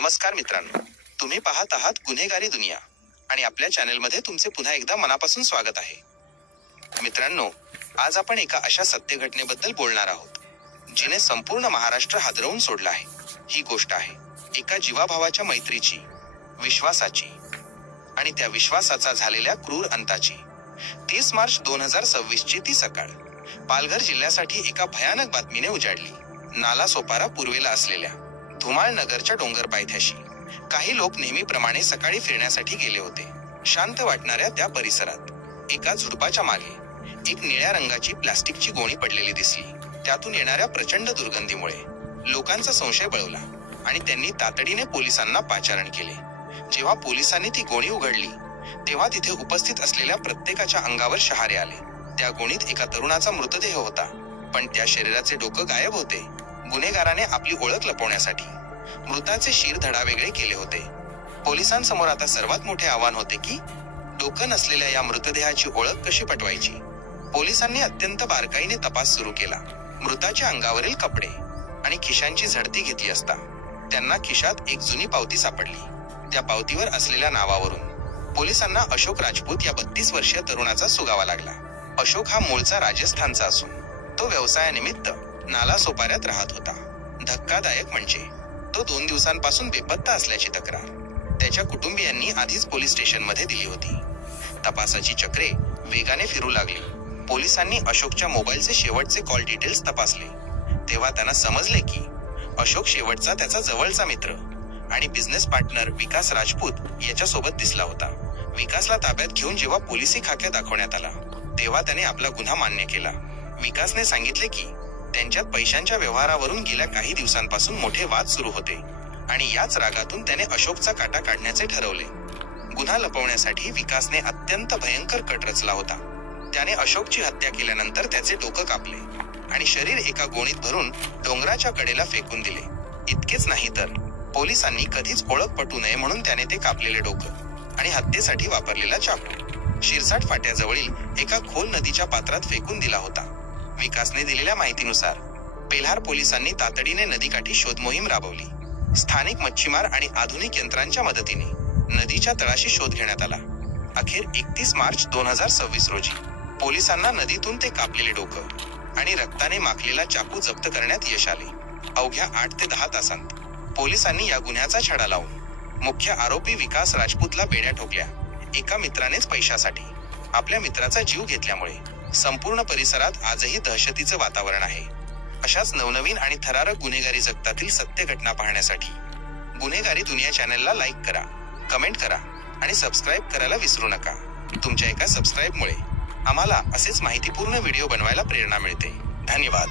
नमस्कार मित्रांनो, तुम्ही पाहत आहात गुन्हेगारी दुनिया आणि आपल्या चॅनलमध्ये तुमचे पुन्हा एकदा मनापासून स्वागत आहे. मित्रांनो, आज आपण एका अशा सत्य घटनेबद्दल बोलणार आहोत जिने संपूर्ण महाराष्ट्र हादरवून सोडला आहे. ही गोष्ट आहे एका जीवाभावाच्या मैत्रीची, विश्वासाची आणि त्या विश्वासाचा झालेल्या क्रूर अंताची. 30 मार्च 2026 ची ती सकाळ पालघर जिल्ह्यासाठी एका भयानक बातमीने उजाडली. नालासोपारा पूर्वेला असलेल्या धुमाळ नगरच्या डोंगर पायथ्याशी काही लोक नेहमीप्रमाणे सकाळी फिरण्यासाठी गेले होते. शांत वाटणाऱ्या त्या परिसरात एका झुडपाच्या मागे एक निळ्या रंगाची प्लास्टिकची गोणी पडलेली दिसली. त्यातून येणाऱ्या प्रचंड दुर्गंधीमुळे लोकांचा संशय बळवला आणि त्यांनी तातडीने पोलिसांना पाचारण केले. जेव्हा पोलिसांनी ती गोणी उघडली तेव्हा तिथे उपस्थित असलेल्या प्रत्येकाच्या अंगावर शहारे आले. त्या गोणीत एका तरुणाचा मृतदेह होता, पण त्या शरीराचे डोकं गायब होते. गुन्हेगाराने आपली ओळख लपवण्यासाठी मृताचे शिरधडा वेगळे केले होते. पोलिसांसमोर आता सर्वात मोठे आव्हान होते की डोकं नसलेल्या या मृतदेहाची ओळख कशी पटवायची. पोलिसांनी अत्यंत बारकाईने तपास सुरू केला. मृताच्या अंगावरील कपडे आणि खिशांची झडती घेतली असता त्यांना खिशात एक जुनी पावती सापडली. त्या पावतीवर असलेल्या नावावरून पोलिसांना अशोक राजपूत या 32 वर्षीय तरुणाचा सुगावा लागला. अशोक हा मूळचा राजस्थानचा असून तो व्यवसायानिमित्त नालासोपाऱ्यात राहत होता. धक्कादायक म्हणजे तो 2 दिवसांपासून बेपत्ता असल्याची तक्रार त्याच्या कुटुंबियांनी आधीच पोलीस स्टेशनमध्ये दिली होती. तपासाची चक्रे वेगाने फिरू लागली. पोलिसांनी अशोकच्या मोबाईलचे शेवटचे कॉल डिटेल्स तपासले तेव्हा त्यांना समजले की अशोक शेवटचा त्याचा जवळचा मित्र आणि बिझनेस पार्टनर विकास राजपूत याच्यासोबत दिसला होता. विकासला ताब्यात घेऊन जेव्हा पोलिसी खाक्या दाखवण्यात आला तेव्हा त्याने आपला गुन्हा मान्य केला. विकासने सांगितले की त्यांच्यात पैशांच्या व्यवहारावरून गेल्या काही दिवसांपासून मोठे वाद सुरू होते आणि याच रागातून त्याने अशोकचा काटा काढण्याचे ठरवले. गुन्हा लपवण्यासाठी विकासने अत्यंत भयंकर कट रचला होता. त्याने अशोकची हत्या केल्यानंतर त्याचे डोकं कापले आणि शरीर एका गोणीत भरून डोंगराच्या कडेला फेकून दिले. इतकेच नाही तर पोलिसांनी कधीच ओळख पटू नये म्हणून त्याने ते कापलेले डोकं आणि हत्येसाठी वापरलेला चाकू शिरसाट फाट्याजवळील एका खोल नदीच्या पात्रात फेकून दिला होता. विकासने दिलेल्या माहितीनुसार पेल्हार पोलिसांनी तातडीने नदीकाठी शोध मोहीम राबवली. स्थानिक मच्छीमार आणि आधुनिक यंत्रांच्या मदतीने नदीच्या तळाशी शोध घेण्यात आला. अखेर 31 मार्च 2026 रोजी पोलिसांना नदीतून ते कापलेले डोकं आणि रक्ताने माखलेला चाकू जप्त करण्यात यश आले. अवघ्या 8 ते 10 तासांत पोलिसांनी या गुन्ह्याचा छडा लावून मुख्य आरोपी विकास राजपूतला बेड्या ठोकल्या. एका मित्रानेच पैशासाठी आपल्या मित्राचा जीव घेतल्यामुळे संपूर्ण परिसरात आजही दहशतीचं वातावरण आहे. अशाच नवनवीन आणि थरारक गुन्हेगारी जगतातील सत्य घटना पाहण्यासाठी गुन्हेगारी दुनिया चॅनलला लाईक करा, कमेंट करा आणि सबस्क्राईब करायला विसरू नका. तुमच्या एका सबस्क्राईबमुळे आम्हाला असेच माहितीपूर्ण व्हिडिओ बनवायला प्रेरणा मिळते. धन्यवाद.